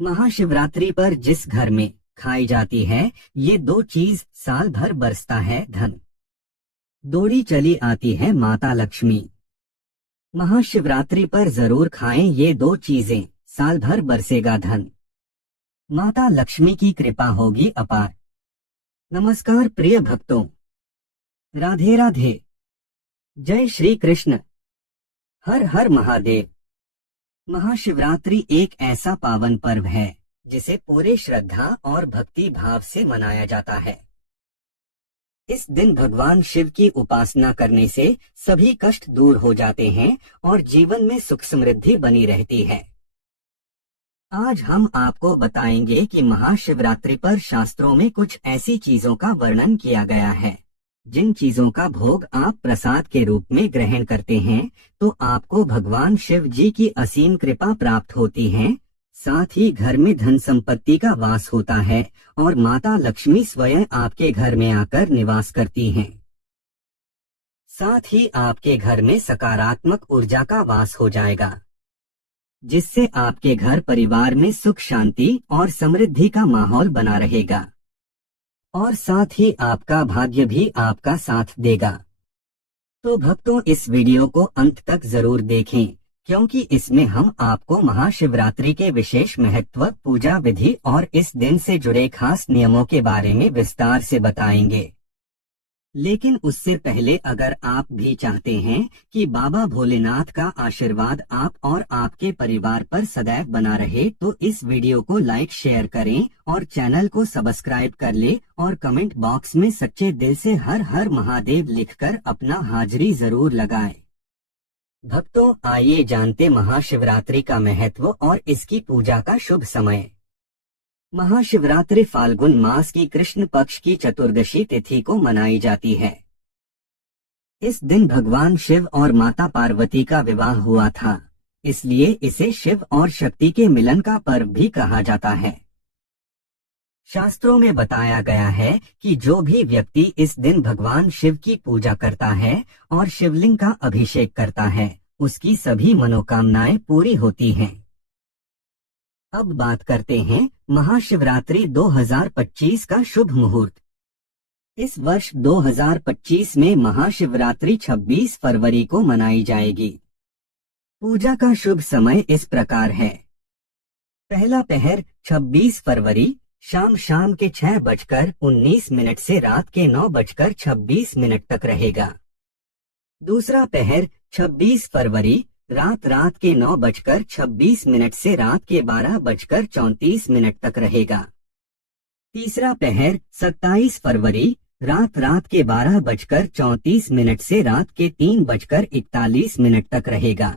महाशिवरात्रि पर जिस घर में खाई जाती है ये दो चीज साल भर बरसता है धन। दौड़ी चली आती है माता लक्ष्मी। महाशिवरात्रि पर जरूर खाएं ये दो चीजें, साल भर बरसेगा धन। माता लक्ष्मी की कृपा होगी अपार। नमस्कार प्रिय भक्तों, राधे राधे, जय श्री कृष्ण, हर हर महादेव। महाशिवरात्रि एक ऐसा पावन पर्व है जिसे पूरे श्रद्धा और भक्ति भाव से मनाया जाता है। इस दिन भगवान शिव की उपासना करने से सभी कष्ट दूर हो जाते हैं और जीवन में सुख समृद्धि बनी रहती है। आज हम आपको बताएंगे कि महाशिवरात्रि पर शास्त्रों में कुछ ऐसी चीजों का वर्णन किया गया है जिन चीजों का भोग आप प्रसाद के रूप में ग्रहण करते हैं तो आपको भगवान शिव जी की असीम कृपा प्राप्त होती है। साथ ही घर में धन संपत्ति का वास होता है और माता लक्ष्मी स्वयं आपके घर में आकर निवास करती हैं। साथ ही आपके घर में सकारात्मक ऊर्जा का वास हो जाएगा, जिससे आपके घर परिवार में सुख शांति और समृद्धि का माहौल बना रहेगा और साथ ही आपका भाग्य भी आपका साथ देगा। तो भक्तों, इस वीडियो को अंत तक जरूर देखें क्योंकि इसमें हम आपको महाशिवरात्रि के विशेष महत्व, पूजा विधि और इस दिन से जुड़े खास नियमों के बारे में विस्तार से बताएंगे। लेकिन उससे पहले अगर आप भी चाहते हैं कि बाबा भोलेनाथ का आशीर्वाद आप और आपके परिवार पर सदैव बना रहे तो इस वीडियो को लाइक शेयर करें और चैनल को सब्सक्राइब कर ले और कमेंट बॉक्स में सच्चे दिल से हर हर महादेव लिखकर अपना हाजिरी जरूर लगाएं। भक्तों, आइए जानते महाशिवरात्रि का महत्व और इसकी पूजा का शुभ समय। महाशिवरात्रि फाल्गुन मास की कृष्ण पक्ष की चतुर्दशी तिथि को मनाई जाती है। इस दिन भगवान शिव और माता पार्वती का विवाह हुआ था, इसलिए इसे शिव और शक्ति के मिलन का पर्व भी कहा जाता है। शास्त्रों में बताया गया है कि जो भी व्यक्ति इस दिन भगवान शिव की पूजा करता है और शिवलिंग का अभिषेक करता है उसकी सभी मनोकामनाएं पूरी होती हैं। अब बात करते हैं महाशिवरात्रि 2025 का शुभ मुहूर्त। इस वर्ष 2025 में महाशिवरात्रि 26 फरवरी को मनाई जाएगी। पूजा का शुभ समय इस प्रकार है। पहला पहर 26 फरवरी शाम के 6:19 से रात के 9:26 तक रहेगा। दूसरा पहर 26 फरवरी रात के 9:26 से रात के 12:34 तक रहेगा। तीसरा पहर 27 फरवरी रात के 12:34 से रात के 3:41 तक रहेगा।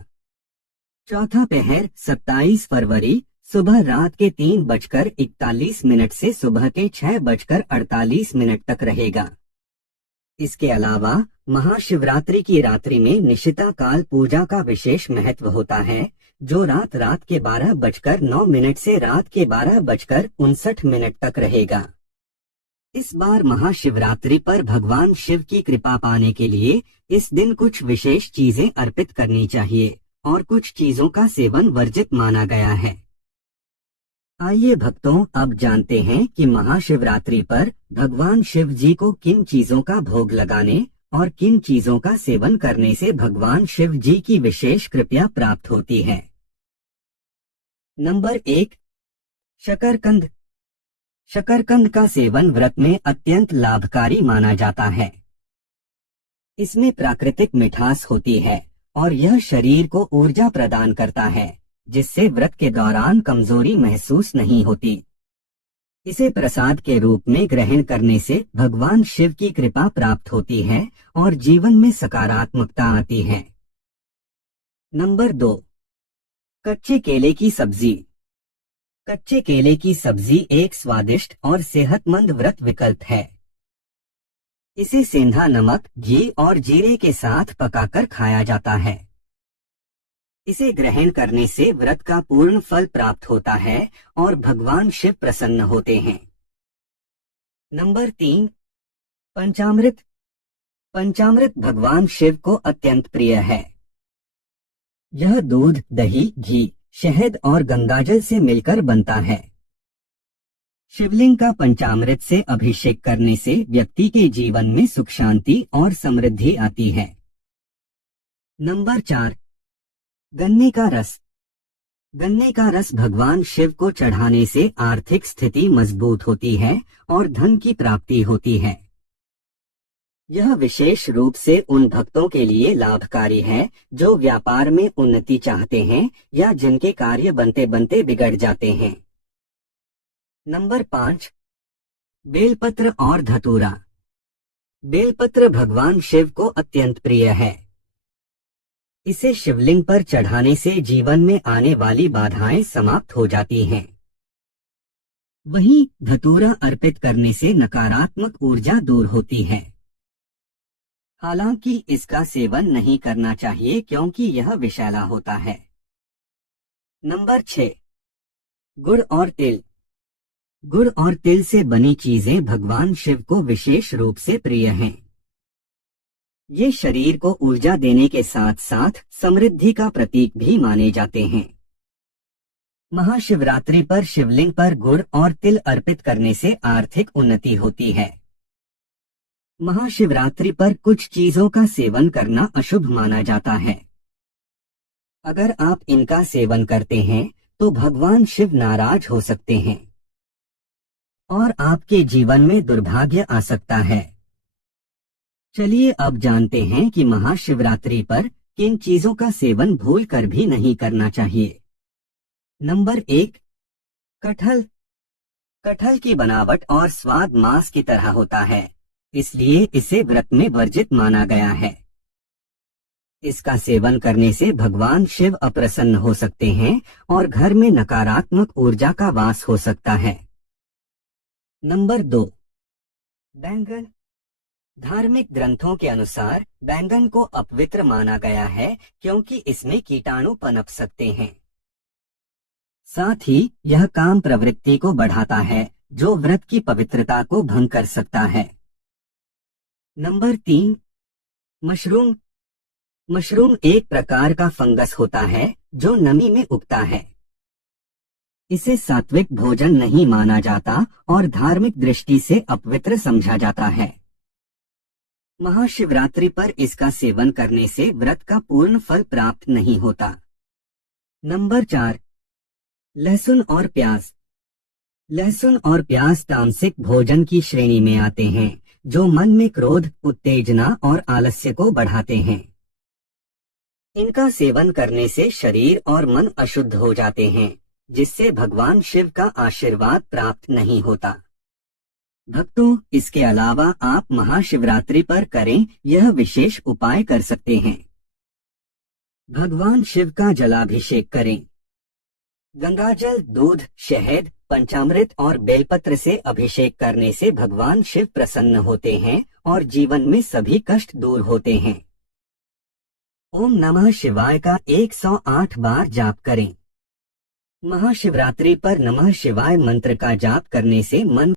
चौथा पहर 27 फरवरी सुबह रात के 3:41 से सुबह के 6:48 तक रहेगा। इसके अलावा महाशिवरात्रि की रात्रि में निशिता काल पूजा का विशेष महत्व होता है, जो रात के 12:09 से रात के 12:59 तक रहेगा। इस बार महाशिवरात्रि पर भगवान शिव की कृपा पाने के लिए इस दिन कुछ विशेष चीजें अर्पित करनी चाहिए और कुछ चीजों का सेवन वर्जित माना गया है। आइए भक्तों, अब जानते हैं कि महाशिवरात्रि पर भगवान शिव जी को किन चीजों का भोग लगाने और किन चीजों का सेवन करने से भगवान शिव जी की विशेष कृपा प्राप्त होती है। नंबर 1, शकरकंद। शकरकंद का सेवन व्रत में अत्यंत लाभकारी माना जाता है। इसमें प्राकृतिक मिठास होती है और यह शरीर को ऊर्जा प्रदान करता है, जिससे व्रत के दौरान कमजोरी महसूस नहीं होती। इसे प्रसाद के रूप में ग्रहण करने से भगवान शिव की कृपा प्राप्त होती है और जीवन में सकारात्मकता आती है। नंबर 2, कच्चे केले की सब्जी। कच्चे केले की सब्जी एक स्वादिष्ट और सेहतमंद व्रत विकल्प है। इसे सेंधा नमक, घी और जीरे के साथ पकाकर खाया जाता है। इसे ग्रहण करने से व्रत का पूर्ण फल प्राप्त होता है और भगवान शिव प्रसन्न होते हैं। नंबर 3, पंचामृत। पंचामृत भगवान शिव को अत्यंत प्रिय है। यह दूध, दही, घी शहद और गंगाजल से मिलकर बनता है। शिवलिंग का पंचामृत से अभिषेक करने से व्यक्ति के जीवन में सुख शांति और समृद्धि आती है। नंबर 4, गन्ने का रस। गन्ने का रस भगवान शिव को चढ़ाने से आर्थिक स्थिति मजबूत होती है और धन की प्राप्ति होती है। यह विशेष रूप से उन भक्तों के लिए लाभकारी है जो व्यापार में उन्नति चाहते हैं या जिनके कार्य बनते बनते बिगड़ जाते हैं। नंबर 5, बेलपत्र और धतूरा। बेलपत्र भगवान शिव को अत्यंत प्रिय है। इसे शिवलिंग पर चढ़ाने से जीवन में आने वाली बाधाएं समाप्त हो जाती हैं। वहीं धतूरा अर्पित करने से नकारात्मक ऊर्जा दूर होती है। हालांकि इसका सेवन नहीं करना चाहिए क्योंकि यह विषैला होता है। नंबर 6, गुड़ और तिल। गुड़ और तिल से बनी चीजें भगवान शिव को विशेष रूप से प्रिय हैं। ये शरीर को ऊर्जा देने के साथ साथ समृद्धि का प्रतीक भी माने जाते हैं। महाशिवरात्रि पर शिवलिंग पर गुड़ और तिल अर्पित करने से आर्थिक उन्नति होती है। महाशिवरात्रि पर कुछ चीजों का सेवन करना अशुभ माना जाता है। अगर आप इनका सेवन करते हैं तो भगवान शिव नाराज हो सकते हैं और आपके जीवन में दुर्भाग्य आ सकता है। चलिए अब जानते हैं कि महाशिवरात्रि पर किन चीजों का सेवन भूल कर भी नहीं करना चाहिए। नंबर 1, कटहल। कटहल की बनावट और स्वाद मांस की तरह होता है, इसलिए इसे व्रत में वर्जित माना गया है। इसका सेवन करने से भगवान शिव अप्रसन्न हो सकते हैं और घर में नकारात्मक ऊर्जा का वास हो सकता है। नंबर 2, बैंगन। धार्मिक ग्रंथों के अनुसार बैंगन को अपवित्र माना गया है क्योंकि इसमें कीटाणु पनप सकते हैं। साथ ही यह काम प्रवृत्ति को बढ़ाता है जो व्रत की पवित्रता को भंग कर सकता है। Number 3, mushroom. मशरूम एक प्रकार का फंगस होता है जो नमी में उगता है। इसे सात्विक भोजन नहीं माना जाता और धार्मिक दृष्टि से अपवित्र समझा जाता है। महाशिवरात्रि पर इसका सेवन करने से व्रत का पूर्ण फल प्राप्त नहीं होता। नंबर 4, लहसुन और प्याज। लहसुन और प्याज तामसिक भोजन की श्रेणी में आते हैं जो मन में क्रोध, उत्तेजना और आलस्य को बढ़ाते हैं। इनका सेवन करने से शरीर और मन अशुद्ध हो जाते हैं जिससे भगवान शिव का आशीर्वाद प्राप्त नहीं होता। भक्तों, इसके अलावा आप महाशिवरात्रि पर करें यह विशेष उपाय कर सकते हैं। भगवान शिव का जलाभिषेक करें। गंगाजल, दूध, शहद, पंचामृत और बेलपत्र से अभिषेक करने से भगवान शिव प्रसन्न होते हैं और जीवन में सभी कष्ट दूर होते हैं। ओम नमः शिवाय का 108 बार जाप करें। महाशिवरात्रि पर नमः शिवाय मंत्र का जाप करने से मन